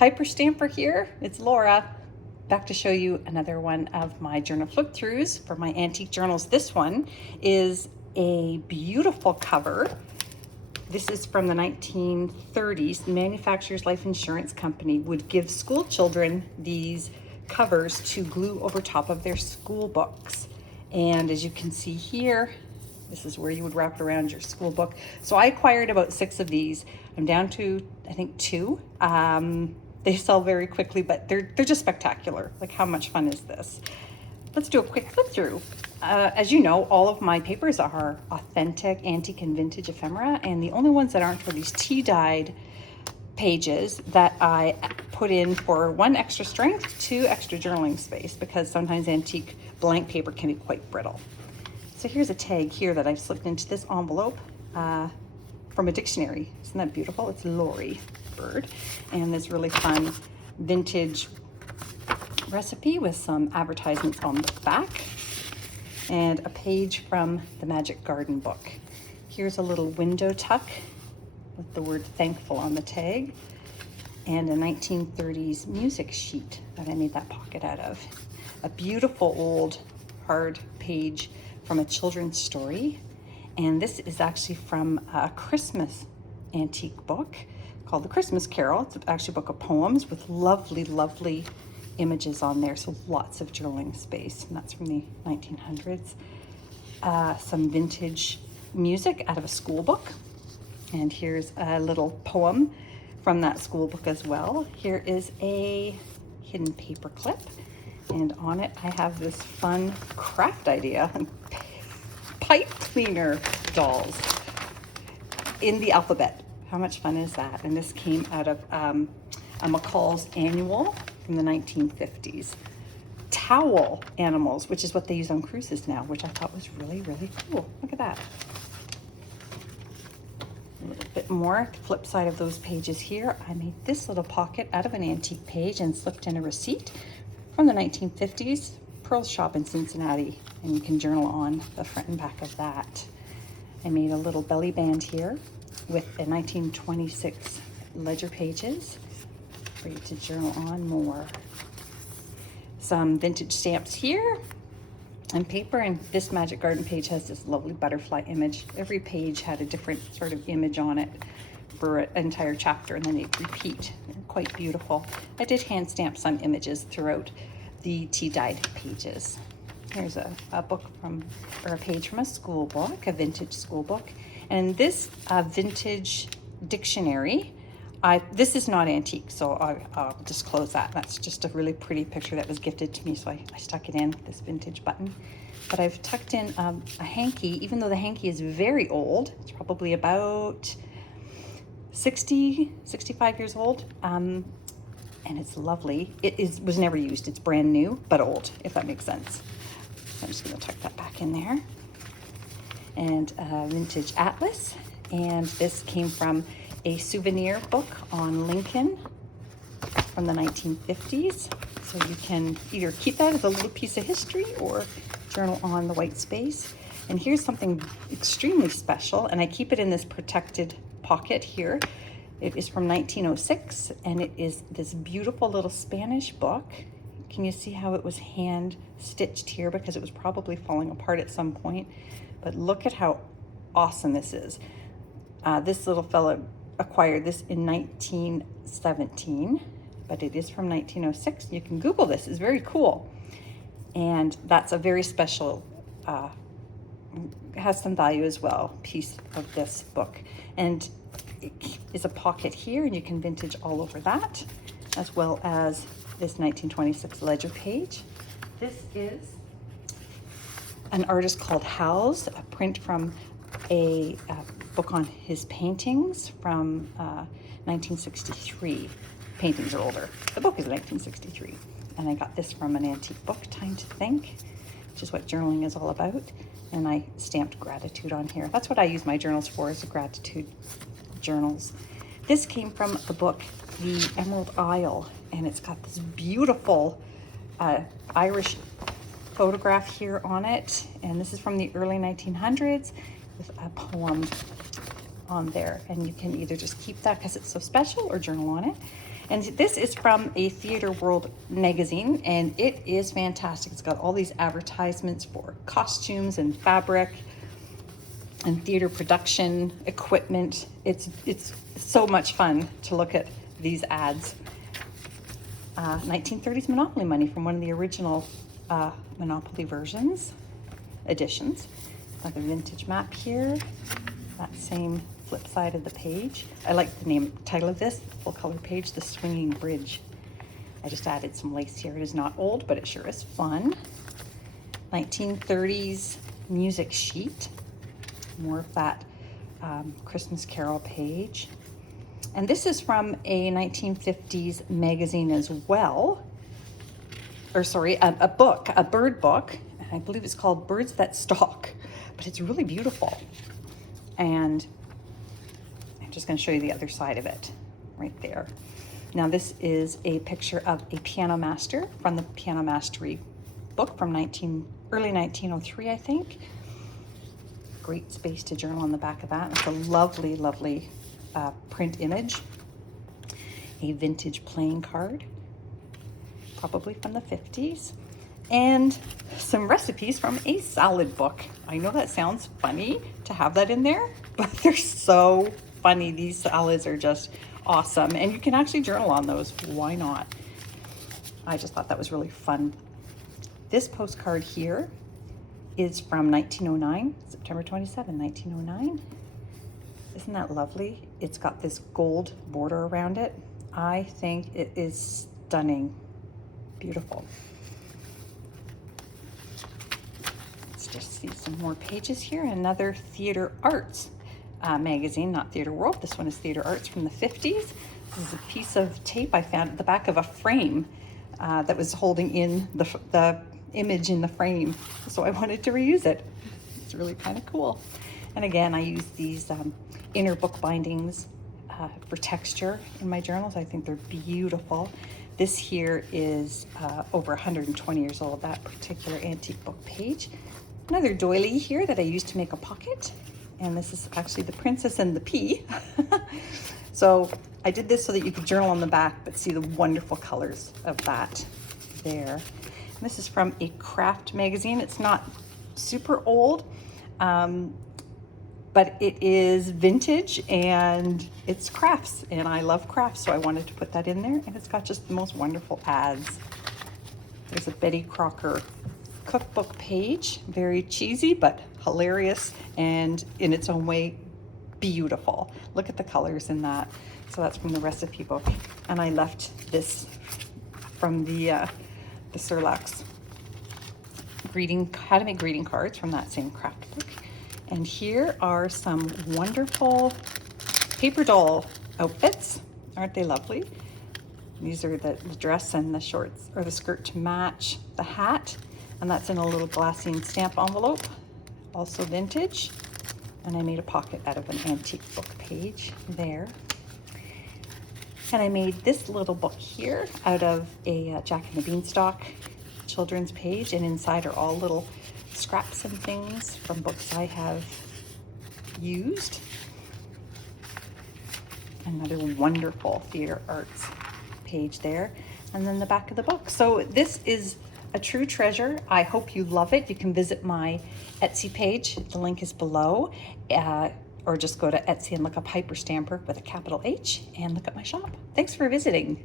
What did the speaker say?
Hyperstamper here. It's Laura, back to show you another one of my journal flip-throughs for my antique journals. This one is a beautiful cover. This is from the 1930s. The Manufacturers Life Insurance Company would give school children these covers to glue over top of their school books. And as you can see here, this is where you would wrap it around your school book. So I acquired about 6 of these. I'm down to, I think, 2. They sell very quickly, but they're just spectacular. Like, how much fun is this? Let's do a quick flip through. As you know, all of my papers are authentic, antique, and vintage ephemera, and the only ones that aren't are these tea-dyed pages that I put in for 1 extra strength, 2 extra journaling space, because sometimes antique blank paper can be quite brittle. So here's a tag here that I've slipped into this envelope from a dictionary. Isn't that beautiful? It's Lori bird, and this really fun vintage recipe with some advertisements on the back and a page from the Magic Garden book. Here's a little window tuck with the word thankful on the tag, and a 1930s music sheet that I made that pocket out of. A beautiful old hard page from a children's story, and this is actually from a Christmas antique book called The Christmas Carol. It's actually a book of poems with lovely, lovely images on there, so lots of journaling space, and that's from the 1900s. Some vintage music out of a school book, and here's a little poem from that school book as well. Here is a hidden paper clip, and on it I have this fun craft idea, pipe cleaner dolls in the alphabet. How much fun is that? And this came out of a McCall's annual from the 1950s. Towel animals, which is what they use on cruises now, which I thought was really, really cool. Look at that. A little bit more. The flip side of those pages here, I made this little pocket out of an antique page and slipped in a receipt from the 1950s Pearl shop in Cincinnati, and you can journal on the front and back of that. I made a little belly band here with a 1926 ledger pages for you to journal on more. Some vintage stamps here and paper, and this Magic Garden page has this lovely butterfly image. Every page had a different sort of image on it for an entire chapter, and then they repeat. They're quite beautiful. I did hand stamp some images throughout the tea-dyed pages. Here's a book from, or a page from a school book, a vintage school book. And this vintage dictionary, this is not antique, so I'll just close that. That's just a really pretty picture that was gifted to me, so I stuck it in, this vintage button. But I've tucked in a hanky, even though the hanky is very old. It's probably about 65 years old. And it's lovely. It was never used. It's brand new, but old, if that makes sense. So I'm just gonna tuck that back in there. And a vintage atlas. And this came from a souvenir book on Lincoln from the 1950s. So you can either keep that as a little piece of history or journal on the white space. And here's something extremely special, and I keep it in this protected pocket here. It is from 1906, and it is this beautiful little Spanish book. Can you see how it was hand stitched here, because it was probably falling apart at some point? But look at how awesome this is. This little fellow acquired this in 1917, but it is from 1906. You can Google this. It's very cool. And that's a very special, has some value as well, piece of this book. And it is a pocket here, and you can vintage all over that, as well as this 1926 ledger page. This is an artist called Howells, a print from a book on his paintings from 1963. Paintings are older. The book is 1963. And I got this from an antique book, Time to Think, which is what journaling is all about. And I stamped gratitude on here. That's what I use my journals for, is the gratitude journals. This came from the book The Emerald Isle, and it's got this beautiful Irish photograph here on it, and this is from the early 1900s with a poem on there, and you can either just keep that because it's so special or journal on it. And this is from a Theater World magazine, and it is fantastic. It's got all these advertisements for costumes and fabric and theater production equipment. It's so much fun to look at these ads. 1930s Monopoly money from one of the original Monopoly editions. Another vintage map here. That same flip side of the page. I like the title of this, full color page, The Swinging Bridge. I just added some lace here. It is not old, but it sure is fun. 1930s music sheet. More of that Christmas Carol page. And this is from a 1950s magazine as well. Or sorry, a book, a bird book. I believe it's called Birds That Stalk, but it's really beautiful. And I'm just going to show you the other side of it right there. Now this is a picture of a piano master from the Piano Mastery book from early 1903, I think. Great space to journal on the back of that. It's a lovely, lovely print image. A vintage playing card, probably from the 50s. And some recipes from a salad book. I know that sounds funny to have that in there, but they're so funny. These salads are just awesome. And you can actually journal on those. Why not? I just thought that was really fun. This postcard here is from 1909, September 27, 1909. Isn't that lovely? It's got this gold border around it. I think it is stunning. Beautiful. Let's just see some more pages here. Another Theater Arts magazine, not Theater World. This one is Theater Arts from the 50s. This is a piece of tape I found at the back of a frame that was holding in the image in the frame. So I wanted to reuse it. It's really kind of cool. And again, I use these inner book bindings for texture in my journals. I think they're beautiful. This here is over 120 years old, that particular antique book page. Another doily here that I used to make a pocket. And this is actually the Princess and the Pea. So I did this so that you could journal on the back, but see the wonderful colors of that there. And this is from a craft magazine. It's not super old, but it is vintage and it's crafts, and I love crafts, so I wanted to put that in there. And it's got just the most wonderful ads. There's a Betty Crocker cookbook page, very cheesy but hilarious, and in its own way beautiful. Look at the colors in that. So that's from the recipe book, and I left this from the Surlax how to make greeting cards from that same craft book. And here are some wonderful paper doll outfits. Aren't they lovely? These are the dress and the shorts, or the skirt to match the hat. And that's in a little glassine stamp envelope, also vintage. And I made a pocket out of an antique book page there. And I made this little book here out of a Jack and the Beanstalk children's page, and inside are all little scraps and things from books I have used. Another wonderful Theater Arts page there, and then the back of the book. So this is a true treasure. I hope you love it. You can visit my Etsy page. The link is below, or just go to Etsy and look up Hyperstamper with a capital H and look at my shop. Thanks for visiting.